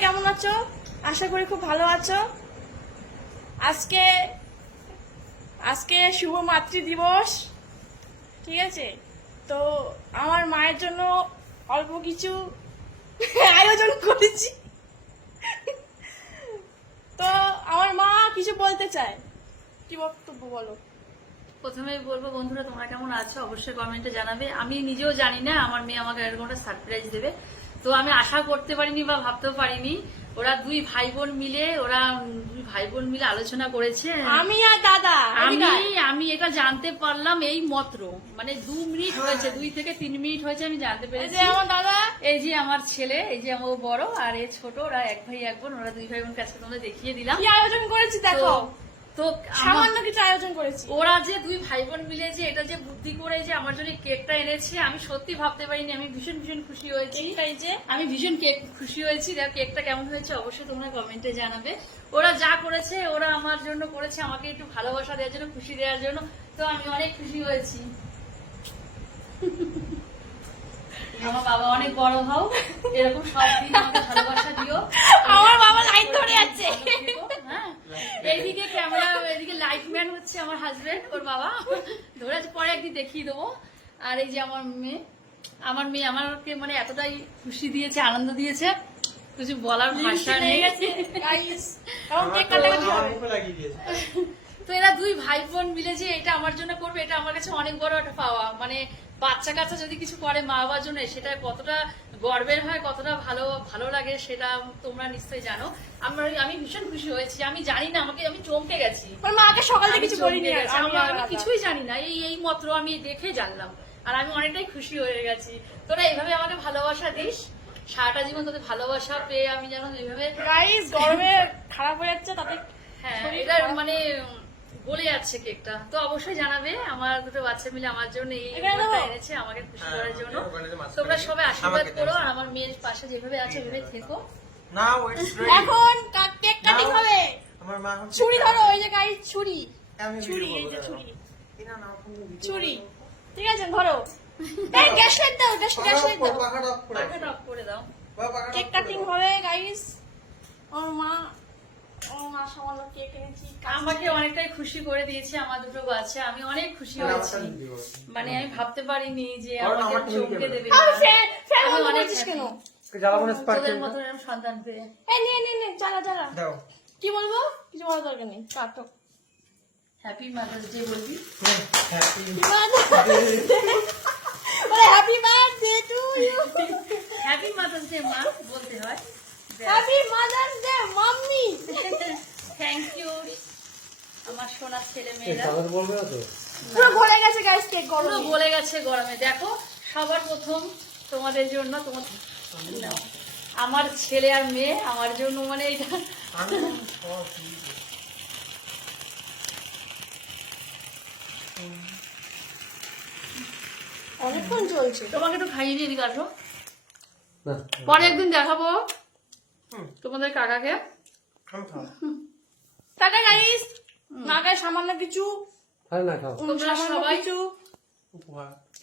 কেমন আছো আশা করি খুব ভালো আছো আজকে আজকে শুভ মাতৃ দিবস, ঠিক আছে? তো আমার মায়ের জন্য অল্প কিছু, আয়োজন করেছি। তো আমার মা কিছু বলতে চায়। কি বক্তব্য বলো? প্রথমে বলব বন্ধুরা তোমরা কেমন আছো? অবশ্যই কমেন্টে জানাবে। আমি নিজেও জানি না আমার মেয়ে আমাকে এরকম একটা সারপ্রাইজ দেবে। তো আমি আশা করতে পারিনি বা ভাবতেও পারিনি। ওরা দুই ভাই বোন মিলে ওরা দুই ভাই বোন মিলে আলোচনা করেছে। আমি আর দাদা আমি আমি এটা জানতে পারলাম এই মাত্র। মানে দু মিনিট হয়েছে দুই থেকে তিন মিনিট হয়েছে আমি জানতে পেরেছি। আমার দাদা। এই যে আমার ছেলে এই যে আমার বড় আর এ ছোট ওরা এক ভাই এক বোন ওরা দুই ভাই বোন কাছে তোমরা দেখিয়ে দিলাম। কি আয়োজন করেছি দেখো। তো- সামান্য কিছু আয়োজন করেছি। ওরা যে দুই ভাই বোন মিলে যে এটা যে বুদ্ধি করে যে আমার জন্য কেকটা এনেছে আমি সত্যি ভাবতে পারিনি আমি ভীষণ ভীষণ খুশি হয়েছি। যে। আমি ভীষণ কেক খুশি হয়েছি। দেখো কেকটা কেমন হয়েছে অবশ্যই তোমরা কমেন্টে জানাবে। ওরা যা করেছে ওরা আমার জন্য করেছে আমাকে একটু ভালোবাসা দেওয়ার জন্য খুশি দেওয়ার জন্য তো আমি অনেক খুশি হয়েছি। আমার বাবা অনেক বড় হও এরকম সব দিন ভালোবাসা দিও আমার বাবা লাইট ধরে আছে হ্যাঁ এইদিকে ক্যামেরা এদিকে লাইট ম্যান হচ্ছে আমার হাজবেন্ড ওর বাবা ধরে আছে দেখিয়ে দেবো। আর এই যে আমার মেয়ে আমার মেয়ে আমাকে মানে এতটাই খুশি দিয়েছে, আনন্দ দিয়েছে। কিছু বলার ভাষা নেই। তো এরা দুই ভাই বোন মিলে যে এটা আমার জন্য করবে এটা আমার কাছে অনেক বড় একটা পাওয়া। মানে বাচ্চা কাচ্চা যদি কিছু করে মা বাবার জন্য সেটা কতটা গর্বের হয় কতটা ভালো ভালো লাগে সেটা তোমরা নিশ্চয়ই জানো। আমার আমি ভীষণ খুশি হয়েছি। আমি জানি না আমাকে আমি চমকে গেছি। মাকে সকাল থেকে কিছু বলিনি আমি। কিছুই জানি না। এই এই মাত্র আমি দেখে জানলাম। আর আমি অনেকটাই খুশি হয়ে গেছি। তোরা এইভাবে আমাকে ভালোবাসা দিস? সারাটা জীবন তোদের ভালোবাসা পেয়ে আমি যেন এইভাবে গাইস গরমে খারাপ হয়ে যাচ্ছে তাতে হ্যাঁ এটা মানে গলে যাচ্ছে কেকটা। তো অবশ্যই জানাবে আমার দুটো বাচ্চা মিলে আমার জন্য এই? এনেছে আমাকে খুশি হ্যাঁ, করার জন্য তো মাঝখানে তোমরা সবাই আশীর্বাদ করো আর আমার মেয়ের পাশে যেভাবে আছে ওইভাবে থেকো। না এখন কেক কাটিং হবে। আমার মা ছুরি ধরো ওই যে গাইস ছুরি। আমি ছুরি এই যে ছুরি। ঠিক আছে ধরো। এই গ্যাস লাইট দাও গ্যাস গ্যাস লাইট দাও। পাখাটা off করে পাখাটা অফ করে দাও। কেক কাটিং হবে গাইস আমার মা আমার মা সামান্য কেক এনেছি আমাকে অনেকটাই খুশি করে দিয়েছে আমার দুটো বাচ্চা। আমি অনেক খুশি হয়েছি। করো। মানে আমি ভাবতে পারিনি যে আমাকে চমকে দেবে। আমি ফ্যান ফ্যান আমি অনেক। কেন? জ্বালাবো না তোদের মতো এরকম সন্তান পেয়ে। এই নে নে নে জ্বালা জ্বালা। দাও। কি বলব? কিছু বলার দরকার নেই কাটো হ্যাপি মাদার্স ডে বলবি? হুম, happy বলে happy birthday to you happy mother's day মা বলতে হয়। Happy mother's day mummy thank you আমার সোনার ছেলে মেয়েরা। পুরো গেছে গাইস কেক পুরো গরমে গলে গেছে গরমে। দেখো সবার প্রথম তোমাদের জন্য তোমার আমার ছেলে আর মেয়ে আমার জন্য মানে এটা অনেকক্ষণ চলছে। তোমাকে একটু খাইয়ে নিয়ে এদিকে আসো। পরে একদিন দেখাবো। তোমাদের কাকাকে। টাটা গাইস নাগায় সামান্য কিছু সামান্য সবাই কিছু।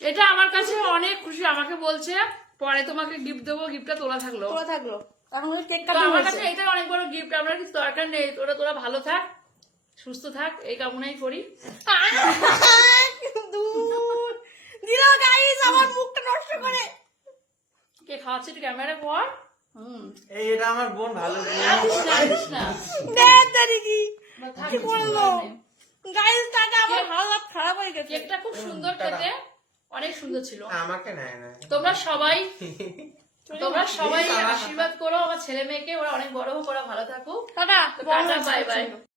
এটা আমার কাছে অনেক খুশি আমাকে বলছে পরে তোমাকে গিফট দেবো গিফটটা তোলা থাকল। তোলা থাকল। এখন কেক কাটা আমার কাছে এটা অনেক বড় গিফট আমার কিছু দরকার নেই তোরা তোরা ভালো থাক সুস্থ থাক এই কামনাই করি দূর। দিল গাইস আমার মুখটা নষ্ট করে কে খাওয়াচ্ছে একটু ক্যামেরা কর এই এটা আমার বোন ভালো। কি। গাইস আমার খারাপ হয়ে গেছে। কেকটা খুব সুন্দর খেতে। অনেক সুন্দর ছিল। আমাকে নেয় না। তোমরা সবাই তোমরা সবাই আশীর্বাদ করো আমার ছেলে মেয়েকে ওরা অনেক বড় হোক ওরা ভালো থাকুক। Tata tata bye bye